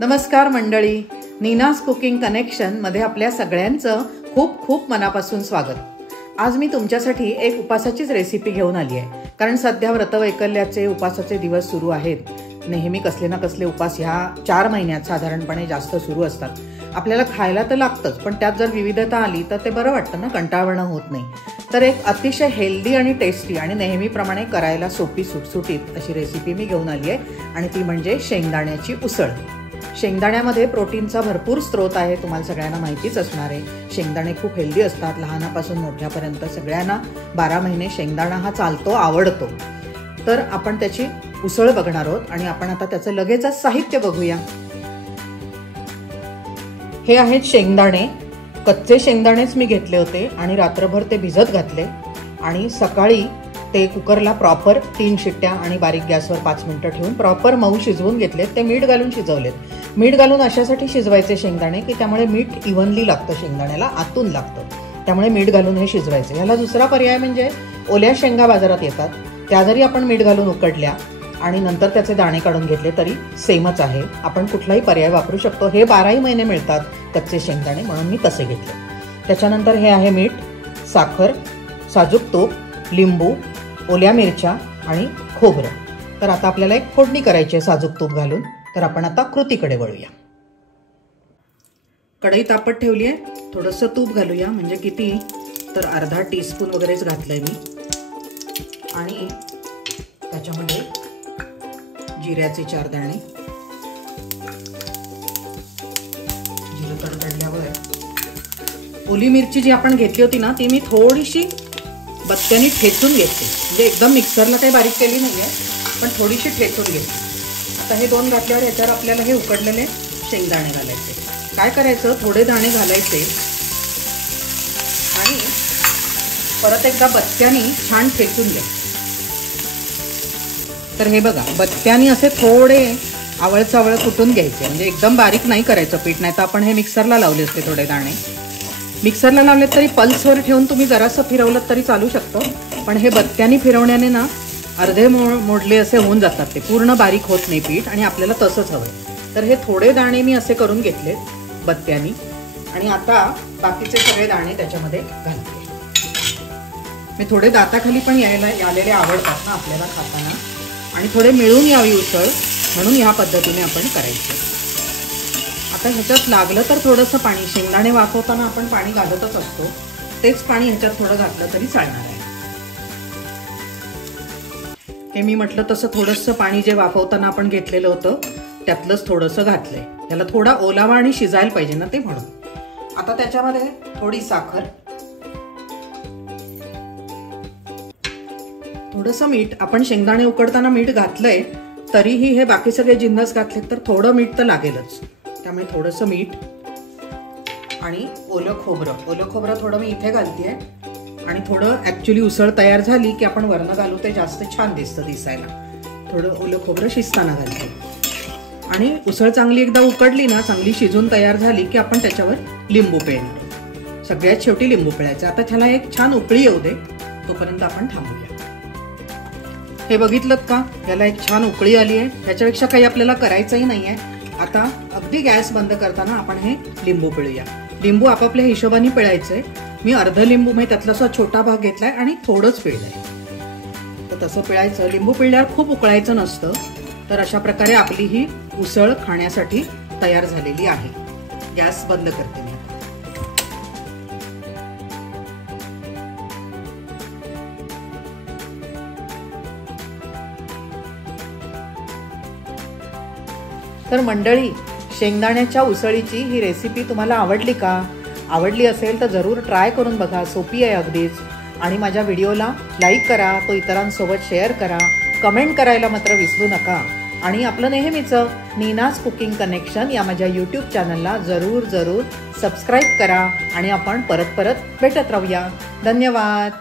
नमस्कार मंडळी, Nina's cooking connection मध्ये आपल्या सगळ्यांचं खूप खूप मनापासून स्वागत। आज मी तुमच्यासाठी एक उपासाचीच रेसिपी घेऊन आली आहे, कारण सध्या व्रतवैकल्याचे उपासाचे दिवस सुरू आहेत। नेहमी कसले ना कसले उपास ह्या 4 महिन्यात साधारणपणे जास्त सुरू असतात। आपल्याला खायला तर लागतंच, पण त्यात जर विविधता आली तर ते बरं वाटतं ना, कंटाळवाणं होत नाही। तर एक अतिशय हेल्दी आणि टेस्टी आणि नेहमीप्रमाणे करायला सोपी सुटसुटीत अशी रेसिपी मी घेऊन आली आहे, आणि ती म्हणजे शेंगदाण्याची उसळ। शेंगदाण्यामध्ये प्रोटीनचा भरपूर स्रोत आहे, तुम्हाला सगळ्यांना माहितीच असणार आहे। शेंगदाणे खूप हेल्दी असतात, लहानापासून मोठ्यापर्यंत सगळ्यांना 12 महिने शेंगदाणा हा चालतो, आवडतो। तर आपण त्याची उसळ बघणार आहोत, आणि आपण आता त्याचं लगेचच साहित्य बघूया। हे आहेत शेंगदाणे, कच्चे शेंगदाणेच मी घेतले होते आणि रात्रभर ते भिजत घातले, आणि सकाळी ते कुकरला प्रॉपर 3 शिट्ट्या आणि बारीक गॅसवर 5 मिनिटं ठेवून प्रॉपर मऊ शिजवून घेतलेत। ते मीठ घालून शिजवलेत। मीठ घालून अशासाठी शिजवायचे शेंगदाणे की त्यामुळे मीठ इव्हनली लागतं, शेंगदाण्याला आतून लागतं, त्यामुळे मीठ घालून हे शिजवायचे। याला दुसरा पर्याय म्हणजे ओल्या शेंगा बाजारात येतात, त्या जरी आपण मीठ घालून उकडल्या आणि नंतर त्याचे दाणे काढून घेतले तरी सेमच आहे। आपण कुठलाही पर्याय वापरू शकतो। हे 12ही महिने मिळतात कच्चे शेंगदाणे, म्हणून मी तसे घेतले। त्याच्यानंतर हे आहे मीठ, साखर, साजूक तूप, लिंबू, ओल्या मिरच्या आणि खोबरं। तर आता आपल्याला एक फोडणी करायची आहे साजूक तूप घालून। तर आपण आता कृतीकडे वळूया। कढई तापत ठेवली आहे, थोडंसं तूप घालूया। म्हणजे किती तर अर्धा टीस्पून वगैरेच घातलंय मी, आणि त्याच्यामध्ये जिऱ्याचे 4 दाणे। जिरं कडकडल्यावर ओली मिरची जी आपण घेतली होती ना, ती मी थोडीशी बत्त्याने ठेचून घेतली। म्हणजे एकदम मिक्सरला काही बारीक केली नाहीये, पण थोडीशी ठेचून घेतली। आता हे 2 घातल्यावर याच्यावर आपल्याला हे उकडलेले शेंगदाणे घालायचे। काय करायचं, थोडे दाणे घालायचे आणि परत एकदा बत्त्याने छान ठेचून घ्यायचे। तर हे बघा, बत्त्याने असे थोडे आवळचावळ कुटून घ्यायचे, म्हणजे एकदम बारीक नाही करायचं पीठ, नाही तर आपण हे मिक्सरला लावले असते थोडे दाणे। मिक्सरला लावले तरी पल्सवर ठेवून तुम्ही जरासं फिरवलं तरी चालू शकतो, पण हे बत्त्याने फिरवण्याने ना अर्धे मोडले असे होऊन जातात, ते पूर्ण बारीक होत नाही पीठ, आणि आपल्याला तसंच हवं। तर हे थोडे दाणे मी असे करून घेतले बत्त्याने, आणि आता बाकीचे सगळे दाणे त्याच्यामध्ये घालते। मी थोडे दाताखाली पण आलेले आवडतात ना आपल्याला खाताना, आणि थोडे मिळून यावी उसळ, म्हणून ह्या पद्धतीने आपण करायचे। आता ह्याच्यात लागलं तर थोडंसं पाणी, शेंगदाणे वाफवताना आपण पाणी घालतच असतो, तेच पाणी ह्याच्यात थोडं घातलं तरी चालणार आहे। हे मी म्हटलं तसं थोडंसं पाणी जे वाफवताना आपण घेतलेलं होतं त्यातलंच थोडंसं घातलंय। त्याला थोडा ओलावा आणि शिजायला पाहिजे ना ते, म्हणून। आता त्याच्यामध्ये थोडी साखर, थोडंसं मीठ। आपण शेंगदाणे उकडताना मीठ घातलंय, तरीही हे बाकी सगळे जिन्नस घातले तर थोडं मीठ तर लागेलच, त्यामुळे थोडंसं मीठ आणि ओलं खोबरं। ओलं खोबरं थोडं मी इथे घालतेय, आणि थोडं ऍक्च्युली उसळ तयार झाली की आपण वरनं घालू, ते जास्त छान दिसतं दिसायला। थोडं ओलं खोबरं शिजताना घालते, आणि उसळ चांगली एकदा उकडली ना, चांगली शिजून तयार झाली की आपण त्याच्यावर लिंबू पिळणार। सगळ्यात शेवटी लिंबू पिळायचं। आता त्याला एक छान उकळी येऊ दे, तोपर्यंत आपण थांबूया। हे बघितलं का, याला एक छान उकळी आली आहे। ह्याच्यापेक्षा काही आपल्याला करायचंही नाहीये। आता अगदी गॅस बंद करताना आपण हे लिंबू पिळूया। लिंबू आपापल्या हिशोबाने पिळायचंय। मी अर्ध लिंबू म्हणजे त्यातला असा छोटा भाग घेतलाय आणि थोडंच पिळलंय, तर तसं पिळायचं। लिंबू पिळल्यावर खूप उकळायचं नसतं। तर अशा प्रकारे आपली ही उसळ खाण्यासाठी तयार झालेली आहे। गॅस बंद करते मी। तर मंडळी, शेंगदाण्याच्या उसळीची ही रेसिपी तुम्हाला आवडली का? आवडली असेल तर जरूर ट्राय करून बघा, सोपी आहे अगदीच। आणि माझ्या व्हिडिओला लाईक करा, तो इतरांसोबत शेअर करा, कमेंट करायला मात्र विसरू नका। आणि आपलं नेहमीचं नीनाज कुकिंग कनेक्शन या माझ्या यूट्यूब चॅनलला जरूर सबस्क्राईब करा, आणि आपण परत भेटत राहूया। धन्यवाद।